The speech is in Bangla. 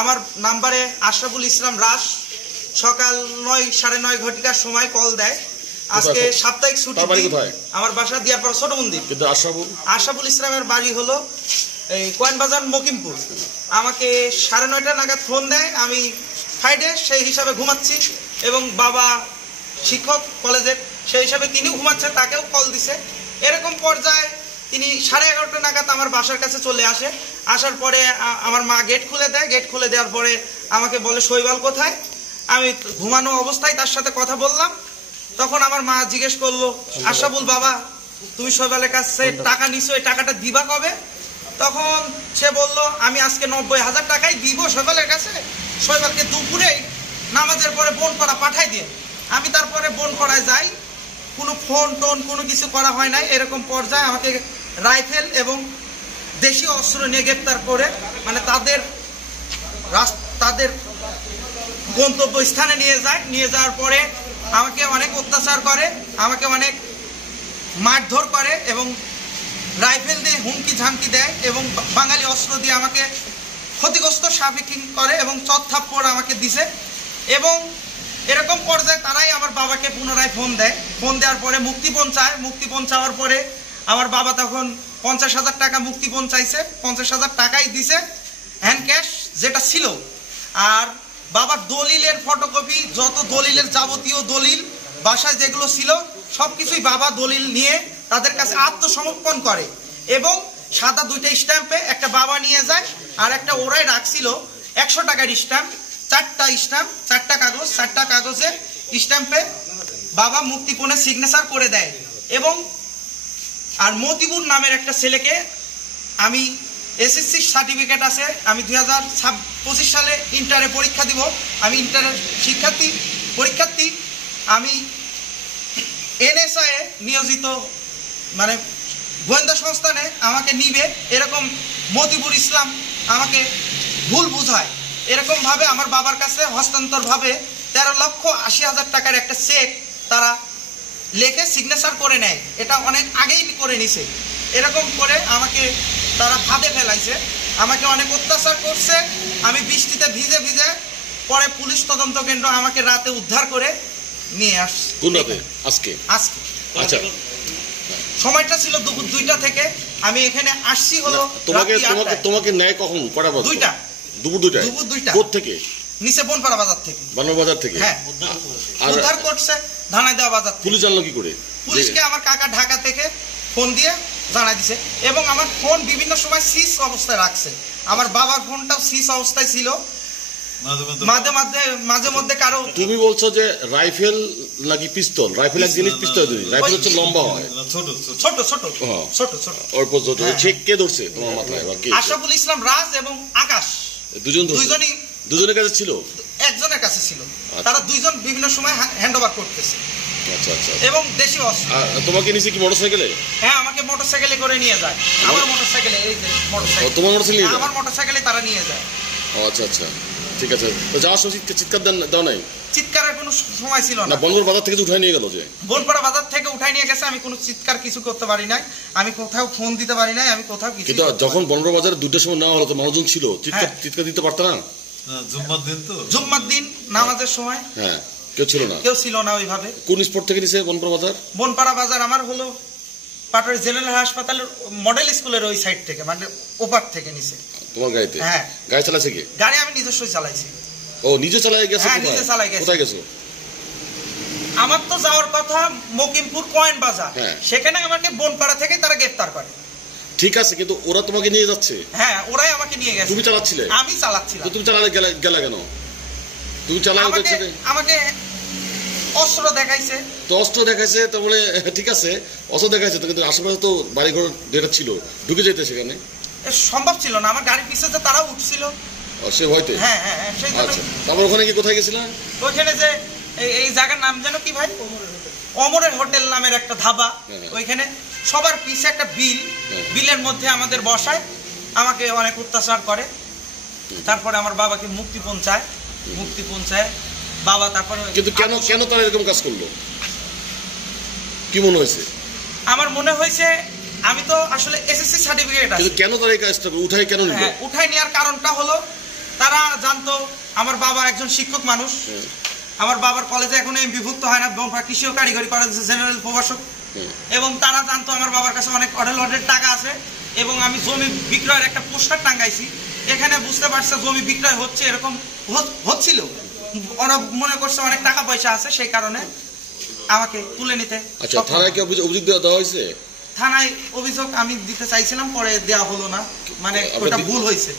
আমার নাম্বারে আশরাফুল ইসলাম রাস সকাল 9:30 ঘটিকার সময় কল দেয়। আজকে সাপ্তাহিক ছুটি। আমার বাসা দিয়ারপর ছোট মন্দির। কিন্তু আশরাফুল ইসলামের বাড়ি হলো এই কয়েনবাজার মকিমপুর। আমাকে 9:30 নাগাদ ফোন দেয়। আমি ফ্রাইডে সেই হিসাবে ঘুমাচ্ছি এবং বাবা শিক্ষক কলেজের, সেই হিসাবে তিনিও ঘুমাচ্ছে, তাকেও কল দিছে। এরকম পর্যায়ে তিনি 11:30 নাগাদ আমার বাসার কাছে চলে আসে। আসার পরে আমার মা গেট খুলে দেয়। গেট খুলে দেওয়ার পরে আমাকে বলে শৈবাল কোথায়। আমি ঘুমানো অবস্থায় তার সাথে কথা বললাম। তখন আমার মা জিজ্ঞেস করলো, আশরাফুল বাবা তুমি শৈবালের কাছে টাকা নিছো, এই টাকাটা দিবা কবে? তখন সে বলল, আমি আজকে 90,000 টাকাই দিব শৈবালের কাছে। শৈবালকে দুপুরেই নামাজের পরে বনপাড়া পাঠাই দিয়ে। আমি তারপরে বনপাড়ায় যাই। কোনো ফোন টোন কোনো কিছু করা হয় নাই। এরকম পর্যায়ে আমাকে রাইফেল এবং দেশীয় অস্ত্র নিয়ে গ্রেপ্তার করে, মানে তাদের গন্তব্য স্থানে নিয়ে যায়। নিয়ে যাওয়ার পরে আমাকে অনেক অত্যাচার করে, আমাকে অনেক মারধর করে এবং রাইফেল দিয়ে হুমকি ঝামকি দেয় এবং বাঙালি অস্ত্র দিয়ে আমাকে ক্ষতিগ্রস্ত সাফিকিং করে এবং চত্থাপ্পড় আমাকে দিছে। এবং এরকম পর্যায়ে তারাই আমার বাবাকে পুনরায় ফোন দেয়। ফোন দেওয়ার পরে মুক্তিপণ চায়। মুক্তিপণ চাওয়ার পরে আমার বাবা তখন 50,000 টাকা মুক্তিপণ চাইছে। 50,000 টাকাই দিছে হ্যান্ড ক্যাশ যেটা ছিল। আর বাবার দলিলের ফটোকপি, যত দলিলের যাবতীয় দলিল বাসায় যেগুলো ছিল সব কিছুই বাবা দলিল নিয়ে তাদের কাছে আত্মসমর্পণ করে। এবং সাদা 2টা স্ট্যাম্পে একটা বাবা নিয়ে যায়, আর একটা ওরাই রাখছিল 100 টাকার স্ট্যাম্প। 4টা স্ট্যাম্প, 4টা কাগজে স্ট্যাম্পে বাবা মুক্তিপণে সিগনেচার করে দেয়। এবং আর মতিবুর নামের একটা ছেলেকে, আমি এসএসসি সার্টিফিকেট আছে, আমি 2025 সালে ইন্টারে পরীক্ষা দিব। আমি ইন্টারের পরীক্ষার্থী। আমি এনএসআই নিয়োজিত, মানে গোয়েন্দা সংস্থানে আমাকে নিবে, এরকম মতিবুর ইসলাম আমাকে ভুল বুঝায়। এরকমভাবে আমার বাবার কাছে হস্তান্তরভাবে 13,80,000 টাকার একটা চেক তারা লেখে সিগনেচার করে নেয়। এটা অনেক আগেই করে নিছে। এরকম করে আমাকে তারা ফাঁদে ফেলাইছে, আমাকে অনেক অত্যাচার করছে। আমি বৃষ্টিতে ভিজে ভিজে পরে পুলিশ তদন্ত কেন্দ্র আমাকে রাতে উদ্ধার করে নিয়ে আসছে। আজকে আচ্ছা, সময়টা ছিল দুপুর 2টা থেকে। আমি এখানে আসছি হলো তোমাকে নেয় কখন? কটা বাজে? 2টা। দুপুর 2টা। কোথা থেকে? নিচে বনপাড়া বাজার থেকে। বাজার থেকে? হ্যাঁ, উদ্ধার করছে ধানাই দেওয়া বাজার। পুলিশ জানলো কি করে? পুলিশকে আমার কাকা ঢাকা থেকে ফোন দিয়ে জানাই দিছে। এবং আমার ফোন বিভিন্ন সময় সিজ অবস্থায় রাখছে। আমার বাবার ফোনটাও সিজ অবস্থায় ছিল। মাঝে মধ্যে কারো। তুমি বলছো যে রাইফেল নাকি পিস্তল? রাইফেল এক জিনিস, পিস্তল দুই। রাইফেল হচ্ছে লম্বা হয়, ছোট অল্প ছোট। ঠিক কে ধরছে তোমার মাথায়? আশরাফুল ইসলাম রাজ এবং আকাশ দুজনের কাছে ছিল? একজনের কাছে ছিল। তারা দুইজন বিভিন্ন সময় হ্যান্ড ওভার করতেছে। আচ্ছা আচ্ছা। এবং দেশি অস্ত্র। তোমাকে নিচে কি মোটরসাইকেলে? হ্যাঁ, আমাকে মোটরসাইকেলে করে নিয়ে যায়। আমার মোটরসাইকেলে, এই যে মোটরসাইকেল। তোমার মোটরসাইকেল? আমার মোটরসাইকেলে তারা নিয়ে যায়। আচ্ছা আচ্ছা, ঠিক আছে। তো যাওয়ার সময় চিৎকার দাও নাই? চিৎকারের কোনো সময় ছিল না। বনপাড়া বাজার থেকে উঠাই নিয়ে গেল? যে বনপাড়া বাজার থেকে উঠাই নিয়ে গেছে। আমি কোনো চিৎকার কিছু করতে পারি নাই, আমি কোথাও ফোন দিতে পারি নাই, আমি কোথাও কিছু। কিন্তু যখন বনপাড়া বাজারে 2টার সময় নেওয়া হলো তো মানুষজন ছিল, চিৎকার দিতে পারত না? জুম্মার দিন নামাজের সময়। হ্যাঁ, কেউ ছিল না ওইভাবে। কোন স্পট থেকে নিছে বনপাড়া বাজার? আমার হলো পাটোয়ারি জেনারেল হাসপাতালের মডেল স্কুলের ওই সাইড থেকে, মানে ওপার থেকে নিছে। তোমার গাড়িতে? হ্যাঁ। গাড়ি চালাইছে কি? গাড়ি আমি নিজস্বই চালাইছি। ও, নিজে চালাই গেছে? হ্যাঁ, নিজে চালাই গেছে। কোথায় গেছো? আমার তো যাওয়ার কথা মকিমপুর কয়েন বাজার। সেখানে আমাকে বনপাড়া থেকে তারা গ্রেফতার করে। ঠিক আছে, কিন্তু ওরা তোমাকে নিয়ে যাচ্ছে? হ্যাঁ, ওরাই আমাকে নিয়ে গেছে। তুমি চালাচ্ছিলে? আমি চালাচ্ছিলাম। তুমি চালালে গেলা কেন? তুমি চালাও দেখছিলে? আমাকে অস্ত্র দেখাইছে। তো অস্ত্র দেখাইছে তো বলে ঠিক আছে, অস্ত্র দেখাইছে তো, কিন্তু আশেপাশে তো বাড়িঘর যেটা ছিল ঢুকে যেতে সেখানে সম্ভব ছিল না। আমার গাড়ির পিছনে তারা উঠছিল সে ভয়তে। হ্যাঁ হ্যাঁ, সেই জন্য। তারপর ওখানে কি কোথায় গেছিলেন? ওইখানে যে এই জায়গার নাম যেন কি ভাই, অমরের হোটেল নামের একটা ধাবা। ওইখানে সবার পিছে একটা বিলের মধ্যে আমাদের বসায়, আমাকে অনেক অত্যাচার করে। তারপরে আমার বাবাকে মুক্তি পৌঁছায় বাবা। তারপরে কিন্তু কেন তারা এরকম কাজ করলো? কি মনে হয়েছে? আমার মনে হয়েছে আমি তো আসলে এসএসসি সার্টিফিকেট আছে, কেন তারা এই কাজটা উঠাই কেন নিল? উঠাই নেওয়ার কারণটা হলো তারা জানতো আমার বাবা একজন শিক্ষক মানুষ, আমার বাবার কলেজে এখনো এমপিভুক্ত হয় না, কৃষি ও কারিগরি কলেজে জেনারেল প্রভাষক, এবং তারা জানতো আমার বাবার কাছে অনেক অঢেল টাকা আছে এবং আমি জমি বিক্রয়ের একটা পোস্টার টাঙ্গাইছি। এখানে বুঝতে পারছে জমি বিক্রয় হচ্ছে, এরকম হচ্ছিল, ওরা মনে করছে অনেক টাকা পয়সা আছে, সেই কারণে আমাকে তুলে নিতে। আচ্ছা, থানায় কি অভিযোগ দেওয়া হয়েছে? থানায় অভিযোগ আমি দিতে চাইছিলাম, পরে দেওয়া হলো না, মানে ওটা ভুল হয়েছে।